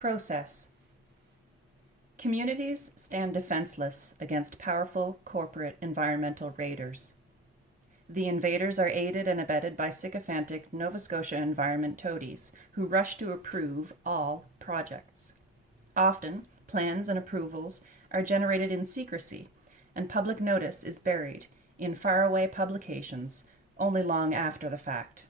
Process. Communities stand defenseless against powerful corporate environmental raiders. The invaders are aided and abetted by sycophantic Nova Scotia environment toadies who rush to approve all projects. Often, plans and approvals are generated in secrecy, and public notice is buried in faraway publications only long after the fact.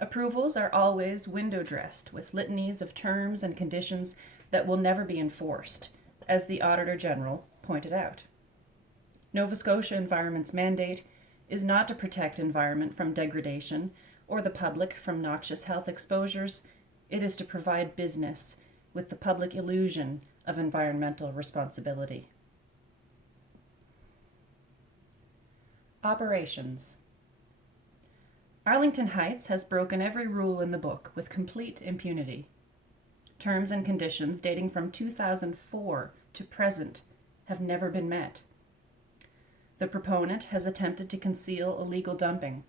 Approvals are always window-dressed with litanies of terms and conditions that will never be enforced, as the Auditor General pointed out. Nova Scotia Environment's mandate is not to protect environment from degradation or the public from noxious health exposures. It is to provide business with the public illusion of environmental responsibility. Operations. Arlington Heights has broken every rule in the book with complete impunity. Terms and conditions dating from 2004 to present have never been met. The proponent has attempted to conceal illegal dumping.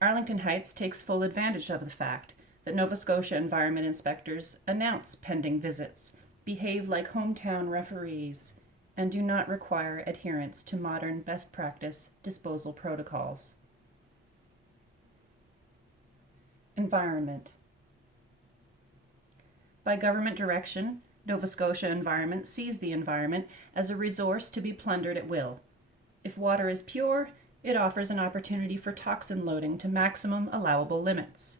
Arlington Heights takes full advantage of the fact that Nova Scotia environment inspectors announce pending visits, behave like hometown referees, and do not require adherence to modern best practice disposal protocols. Environment. By government direction, Nova Scotia Environment sees the environment as a resource to be plundered at will. If water is pure, it offers an opportunity for toxin loading to maximum allowable limits.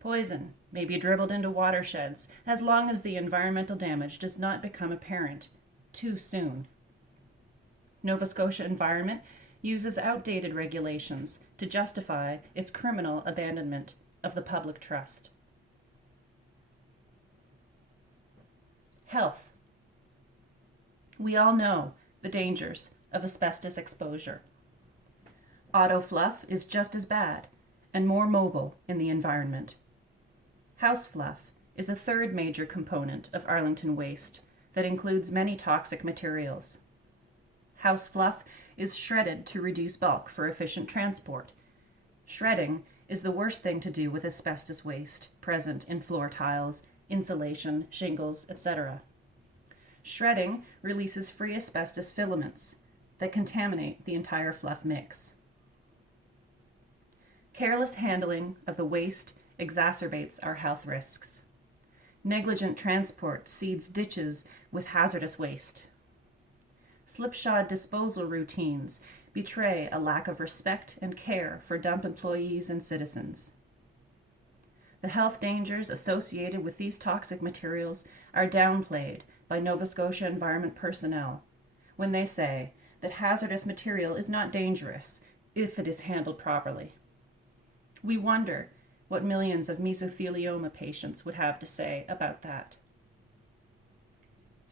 Poison may be dribbled into watersheds as long as the environmental damage does not become apparent too soon. Nova Scotia Environment uses outdated regulations to justify its criminal abandonment of the public trust. Health. We all know the dangers of asbestos exposure. Auto fluff is just as bad and more mobile in the environment. House fluff is a third major component of Arlington waste that includes many toxic materials. House fluff is shredded to reduce bulk for efficient transport. Shredding is the worst thing to do with asbestos waste present in floor tiles, insulation, shingles, etc. Shredding releases free asbestos filaments that contaminate the entire fluff mix. Careless handling of the waste exacerbates our health risks. Negligent transport seeds ditches with hazardous waste. Slipshod disposal routines betray a lack of respect and care for dump employees and citizens. The health dangers associated with these toxic materials are downplayed by Nova Scotia Environment personnel when they say that hazardous material is not dangerous if it is handled properly. We wonder what millions of mesothelioma patients would have to say about that.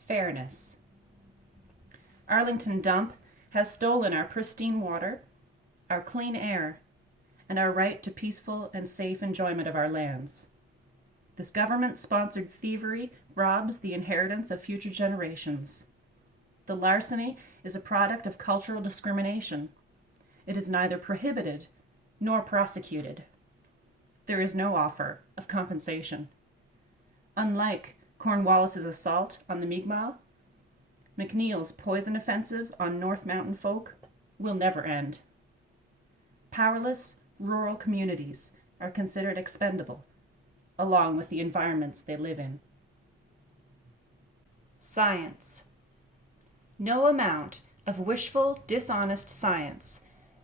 Fairness. Arlington Dump has stolen our pristine water, our clean air, and our right to peaceful and safe enjoyment of our lands. This government-sponsored thievery robs the inheritance of future generations. The larceny is a product of cultural discrimination. It is neither prohibited nor prosecuted. There is no offer of compensation. Unlike Cornwallis's assault on the Mi'kmaq, McNeil's poison offensive on North Mountain folk will never end. Powerless rural communities are considered expendable, along with the environments they live in. Science. No amount of wishful, dishonest science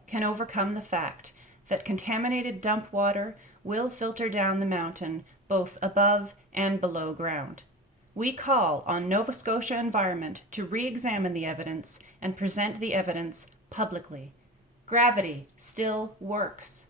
can overcome the fact that contaminated dump water will filter down the mountain both above and below ground. We call on Nova Scotia Environment to re-examine the evidence and present the evidence publicly. Gravity still works.